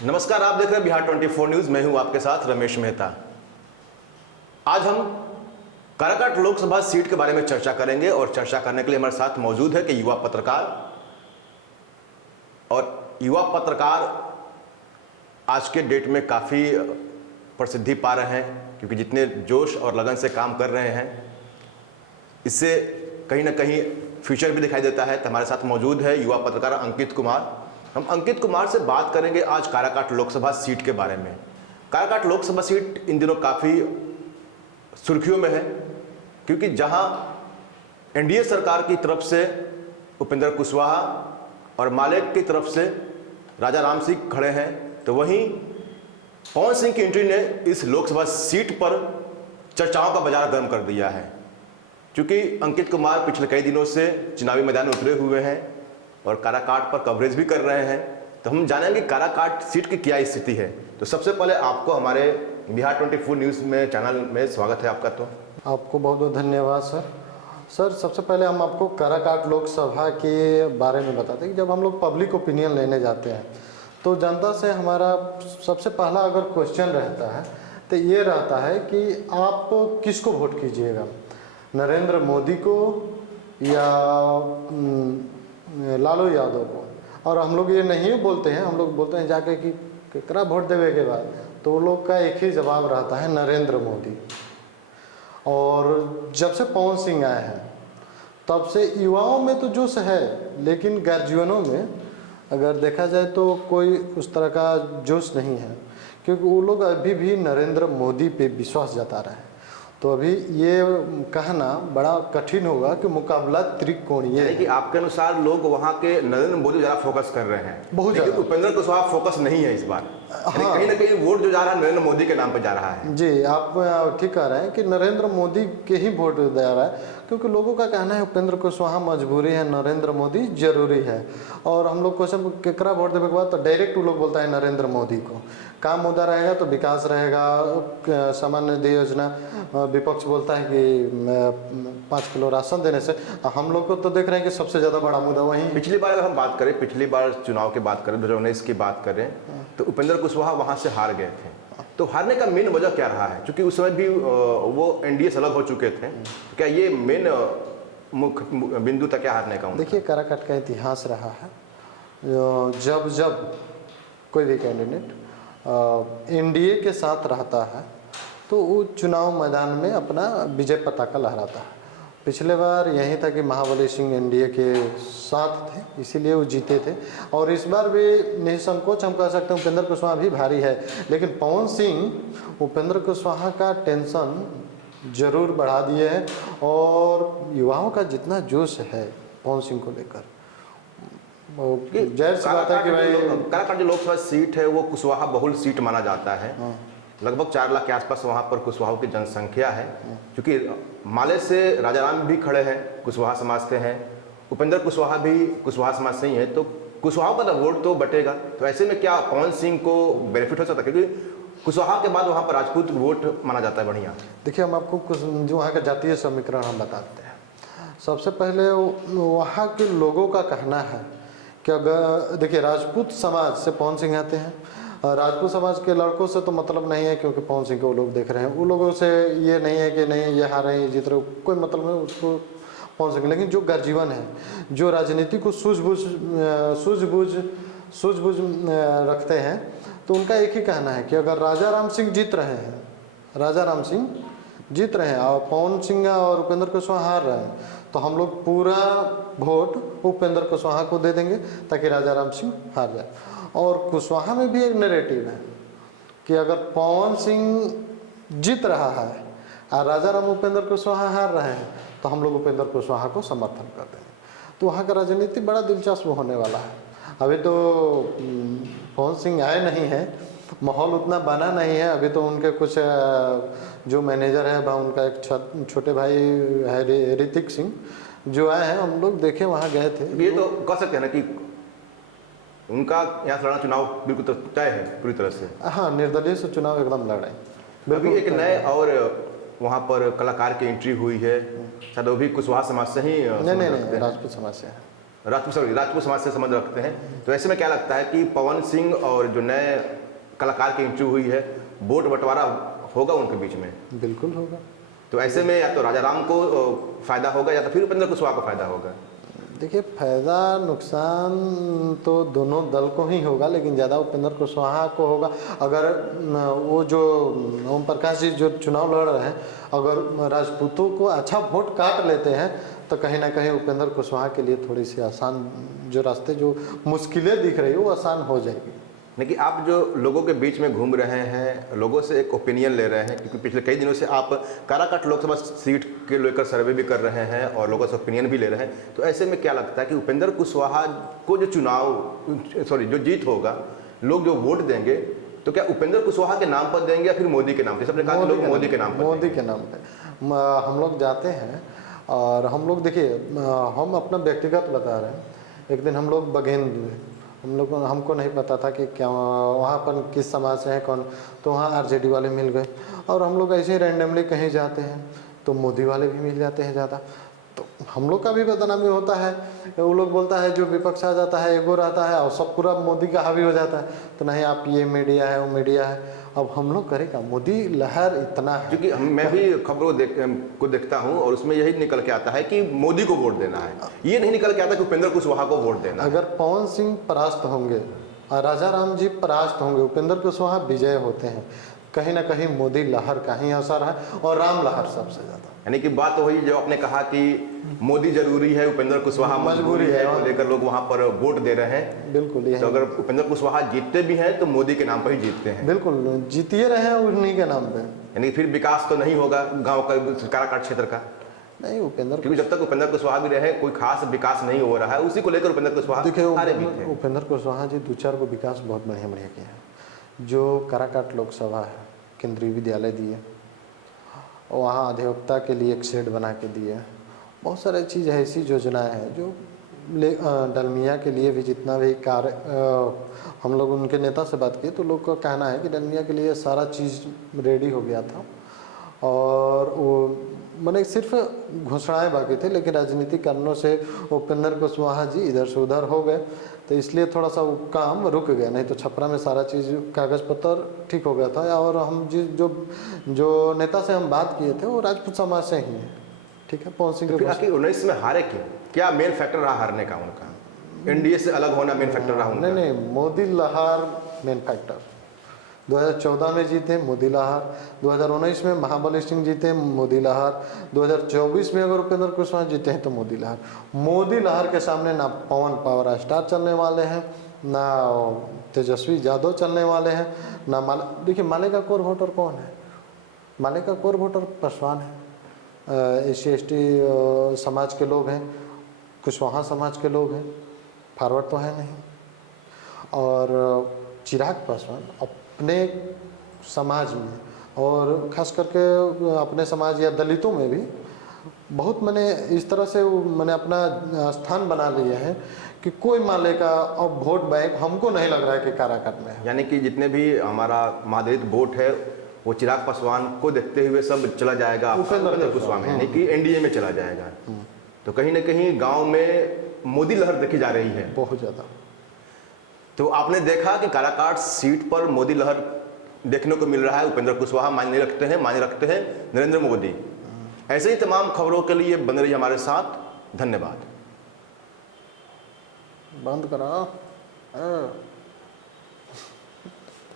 नमस्कार, आप देख रहे हैं बिहार 24 न्यूज। मैं हूं आपके साथ रमेश मेहता। आज हम काराकाट लोकसभा सीट के बारे में चर्चा करेंगे और चर्चा करने के लिए हमारे साथ मौजूद है कि युवा पत्रकार आज के डेट में काफ़ी प्रसिद्धि पा रहे हैं, क्योंकि जितने जोश और लगन से काम कर रहे हैं इससे कहीं ना कहीं फ्यूचर भी दिखाई देता है। तो हमारे साथ मौजूद है युवा पत्रकार अंकित कुमार। हम अंकित कुमार से बात करेंगे आज काराकाट लोकसभा सीट के बारे में। काराकाट लोकसभा सीट इन दिनों काफ़ी सुर्खियों में है, क्योंकि जहां एनडीए सरकार की तरफ से उपेंद्र कुशवाहा और माले की तरफ से राजा राम सिंह खड़े हैं, तो वहीं पवन सिंह की एंट्री ने इस लोकसभा सीट पर चर्चाओं का बाजार गर्म कर दिया है। क्योंकि अंकित कुमार पिछले कई दिनों से चुनावी मैदान में उतरे हुए हैं और काराकाट पर कवरेज भी कर रहे हैं, तो हम जानेंगे काराकाट सीट की क्या स्थिति है। तो सबसे पहले आपको हमारे बिहार 24 न्यूज़ में चैनल में स्वागत है आपका। तो आपको बहुत बहुत धन्यवाद सर। सबसे पहले हम आपको काराकाट लोकसभा के बारे में बताते हैं कि जब हम लोग पब्लिक ओपिनियन लेने जाते हैं तो जनता से हमारा सबसे पहला अगर क्वेश्चन रहता है तो ये रहता है कि आप किसको वोट कीजिएगा, नरेंद्र मोदी को या लालू यादव को। और हम लोग ये नहीं बोलते हैं, हम लोग बोलते हैं जाके कि केकरा वोट देवे के बाद, तो वो लोग का एक ही जवाब रहता है, नरेंद्र मोदी। और जब से पवन सिंह आए हैं तब से युवाओं में तो जोश है, लेकिन गर्जियनों में अगर देखा जाए तो कोई उस तरह का जोश नहीं है, क्योंकि वो लोग अभी भी नरेंद्र मोदी पे विश्वास जता रहे हैं। तो अभी ये कहना बड़ा कठिन होगा कि मुकाबला त्रिकोणीय है। कि आपके अनुसार लोग वहां के नरेंद्र मोदी ज़्यादा फोकस कर रहे हैं, बहुत ज़्यादा। उपेंद्र कुशवाहा फोकस नहीं है इस बार। हाँ। कहीं ना कहीं वोट जो जा रहा है नरेंद्र मोदी के नाम पर जा रहा है। जी, आप ठीक कह रहे हैं कि नरेंद्र मोदी के ही वोट जा रहा है, क्योंकि लोगों का कहना है उपेंद्र कुशवाहा मजबूरी है, नरेंद्र मोदी जरूरी है। और हम लोग क्वेश्चन केकरा वोट देने के बाद तो डायरेक्ट वो लोग बोलता है नरेंद्र मोदी को। काम मुद्दा रहेगा तो विकास रहेगा, सामान्य निधि योजना, विपक्ष बोलता है कि 5 किलो राशन देने से। हम लोग को तो देख रहे हैं कि सबसे ज़्यादा बड़ा मुद्दा वहीं। पिछली बार अगर हम बात करें, पिछली बार चुनाव की बात करें, 2019 की बात करें, तो उपेंद्र कुशवाहा वहां से हार गए थे। तो हारने का मेन वजह क्या रहा है? क्योंकि उस समय भी वो एनडीए से अलग हो चुके थे। तो क्या ये मेन मुख्य बिंदु था क्या हारने का? देखिए, काराकाट का इतिहास रहा है, जब जब कोई भी कैंडिडेट एनडीए के साथ रहता है तो वो चुनाव मैदान में अपना विजय पताका लहराता है। पिछले बार यही था कि महाबली सिंह एनडीए के साथ थे, इसीलिए वो जीते थे। और इस बार भी निसंकोच हम कह सकते हैं उपेंद्र कुशवाहा भी भारी है, लेकिन पवन सिंह उपेंद्र कुशवाहा का टेंशन जरूर बढ़ा दिए हैं। और युवाओं का जितना जोश है पवन सिंह को लेकर, जाहिर सी बात है कि भाई काराकाट जो लोकसभा सीट है वो कुशवाहा बहुल सीट माना जाता है। लगभग 4 लाख के आसपास वहाँ पर कुशवाहा की जनसंख्या है। क्योंकि माले से राजा राम भी खड़े हैं, कुशवाहा समाज के हैं, उपेंद्र कुशवाहा भी कुशवाहा समाज से ही है, तो कुशवाहा का वोट तो बटेगा। तो ऐसे में क्या पवन सिंह को बेनिफिट हो सकता है? क्योंकि कुशवाहा के बाद वहाँ पर राजपूत वोट माना जाता है बढ़िया। देखिए, हम आपको कुछ जो वहाँ का जातीय समीकरण हम बताते हैं। सबसे पहले वहाँ के लोगों का कहना है कि अगर देखिए, राजपूत समाज से पवन सिंह आते हैं। राजपूत समाज के लड़कों से तो मतलब नहीं है, क्योंकि पवन सिंह को वो लोग देख रहे हैं। वो लोगों से ये नहीं है कि नहीं ये हार रहे हैं, ये जीत रहे, कोई मतलब नहीं उसको पवन सिंह। लेकिन जो गर्जीवन है, जो राजनीति को सूझबूझ रखते हैं, तो उनका एक ही कहना है कि अगर राजा राम सिंह जीत रहे हैं और पवन सिंह और उपेंद्र कुशवाहा हार रहे हैं, तो हम लोग पूरा वोट उपेंद्र कुशवाहा को दे देंगे ताकि राजा राम सिंह हार जाए। और कुशवाहा में भी एक नैरेटिव है कि अगर पवन सिंह जीत रहा है और राजा राम उपेंद्र कुशवाहा हार रहे हैं, तो हम लोग उपेंद्र कुशवाहा को समर्थन कर देंगे। तो वहाँ का राजनीति बड़ा दिलचस्प होने वाला है। अभी तो पवन सिंह आए नहीं हैं, माहौल उतना बना नहीं है। अभी तो उनके कुछ जो मैनेजर है, उनका एक छोटे भाई है ऋतिक सिंह, जो आए हैं, हम लोग देखे वहाँ गए थे। ये तो कह सकते हैं ना कि उनका यहाँ से लड़ना चुनाव बिल्कुल तय है पूरी तरह से। हाँ, निर्दलीय से चुनाव एकदम लड़े। अभी एक नए और वहाँ पर कलाकार की एंट्री हुई है, शायद वो भी कुशवाहा समाज से ही। नहीं, राजपूत समाज से है। राजपूत समाज से संबंध रखते हैं। तो ऐसे में क्या लगता है कि पवन सिंह और जो नए कलाकार की एंट्री हुई है, वोट बंटवारा होगा उनके बीच में? बिल्कुल होगा। तो ऐसे में या तो राजा राम को फायदा होगा या तो फिर उपेंद्र कुशवाहा को फायदा होगा। देखिए, फायदा नुकसान तो दोनों दल को ही होगा, लेकिन ज़्यादा उपेंद्र कुशवाहा को होगा। अगर वो जो ओम प्रकाश जी जो चुनाव लड़ रहे हैं, अगर राजपूतों को अच्छा वोट काट लेते हैं तो कहीं ना कहीं उपेंद्र कुशवाहा के लिए थोड़ी सी आसान जो रास्ते, जो मुश्किलें दिख रही है, वो आसान हो जाएगी। लेकिन आप जो लोगों के बीच में घूम रहे हैं, लोगों से एक ओपिनियन ले रहे हैं, क्योंकि पिछले कई दिनों से आप काराकाट लोकसभा सीट के लेकर सर्वे भी कर रहे हैं और लोगों से ओपिनियन भी ले रहे हैं, तो ऐसे में क्या लगता है कि उपेंद्र कुशवाहा को जो जीत होगा, लोग जो वोट देंगे, तो क्या उपेंद्र कुशवाहा के नाम पर देंगे या फिर मोदी के नाम पर? सबने कहा कि लोग मोदी के नाम पर। मोदी के नाम पे हम लोग जाते हैं और हम लोग, देखिए, हम अपना व्यक्तिगत बता रहे हैं। एक दिन हम लोग बघेल, हमको नहीं पता था कि क्या वहाँ पर किस समाज से है कौन, तो वहाँ आरजेडी वाले मिल गए और हम लोग ऐसे ही रैंडमली कहीं जाते हैं तो मोदी वाले भी मिल जाते हैं ज़्यादा, तो हम लोग का भी बदनामी होता है। वो लोग बोलता है जो विपक्ष आ जाता है, एगो रहता है और सब पूरा मोदी का हावी हो जाता है, तो नहीं आप ये मीडिया है, वो मीडिया है। अब हम लोग करेगा, मोदी लहर इतना है, क्योंकि मैं भी खबरों को देखता हूं और उसमें यही निकल के आता है कि मोदी को वोट देना है, ये नहीं निकल के आता कि उपेंद्र कुशवाहा को वोट देना है। अगर पवन सिंह परास्त होंगे और राजा राम जी परास्त होंगे, उपेंद्र कुशवाहा विजय होते हैं, कहीं ना कहीं मोदी लहर का ही असर है और राम लहर सबसे ज़्यादा। यानी कि बात तो वही जो आपने कहा कि मोदी जरूरी है, उपेंद्र कुशवाहा मजबूरी है, तो लेकर लोग वहां पर वोट दे रहे हैं। बिल्कुल ये तो अगर उपेंद्र कुशवाहा जीतते भी हैं तो मोदी के नाम पर ही जीतते हैं। बिल्कुल जीतिए रहे हैं उन्हीं के नाम पे। यानी फिर विकास तो नहीं होगा गांव का, काराकाट क्षेत्र का नहीं, उपेंद्र, क्योंकि जब तक उपेंद्र कुशवाहा भी रहे कोई खास विकास नहीं हो रहा है, उसी को लेकर उपेंद्र कुशवाहा हारे भी थे। उपेंद्र कुशवाहा जी 2-4 को विकास बहुत बढ़िया बढ़िया किया है। जो काराकाट लोकसभा है, केंद्रीय विद्यालय दिए, वहाँ अधिवक्ता के लिए एक शेड बना के दिए, बहुत सारी चीज़ ऐसी योजनाएं हैं जो डलमिया के लिए भी जितना भी कार्य, हम लोग उनके नेता से बात किए तो लोग का कहना है कि डलमिया के लिए सारा चीज़ रेडी हो गया था और वो मैंने सिर्फ घोषणाएं बाकी थे, लेकिन राजनीतिक कारणों से उपेंद्र कुशवाहा जी इधर से उधर हो गए, तो इसलिए थोड़ा सा वो काम रुक गया। नहीं तो छपरा में सारा चीज़ कागज़ पत्र ठीक हो गया था। और हम जो नेता से हम बात किए थे वो राजपूत समाज से ही है, ठीक है। पवन सिंह तो 19 में हारे क्यों? क्या मेन फैक्टर रहा हारने का उनका? एनडीए से अलग होना मेन फैक्टर रहा उनका? नहीं, मोदी लहर मेन फैक्टर। 2014 में जीते मोदी लहर, 2019 में महाबली सिंह जीते मोदी लहर, 2024 में अगर उपेंद्र कुशवाहा जीते हैं तो मोदी लहर। मोदी लहर के सामने ना पवन पावर स्टार चलने वाले हैं, ना तेजस्वी यादव चलने वाले हैं, ना देखिए माले का कोर वोटर कौन है? माले का कोर वोटर पासवान है, SC/ST समाज के लोग हैं, कुशवाहा समाज के लोग हैं, फॉरवर्ड तो है नहीं। और चिराग पासवान अपने समाज में और खास करके अपने समाज या दलितों में भी बहुत मैंने इस तरह से मैंने अपना स्थान बना लिया है कि कोई माले का अब वोट बैंक हमको नहीं लग रहा है कि काराकाट में है। यानी कि जितने भी हमारा महादलित वोट है वो चिराग पासवान को देखते हुए सब चला जाएगा उपेंद्र कुशवाहा में, यानी कि एनडीए में चला जाएगा। तो कहीं ना कहीं गांव में मोदी लहर देखी जा रही है बहुत ज़्यादा। तो आपने देखा कि काराकाट सीट पर मोदी लहर देखने को मिल रहा है। उपेंद्र कुशवाहा मायने रखते हैं नरेंद्र मोदी। ऐसे ही तमाम खबरों के लिए बने रहिए हमारे साथ। धन्यवाद। बंद करा।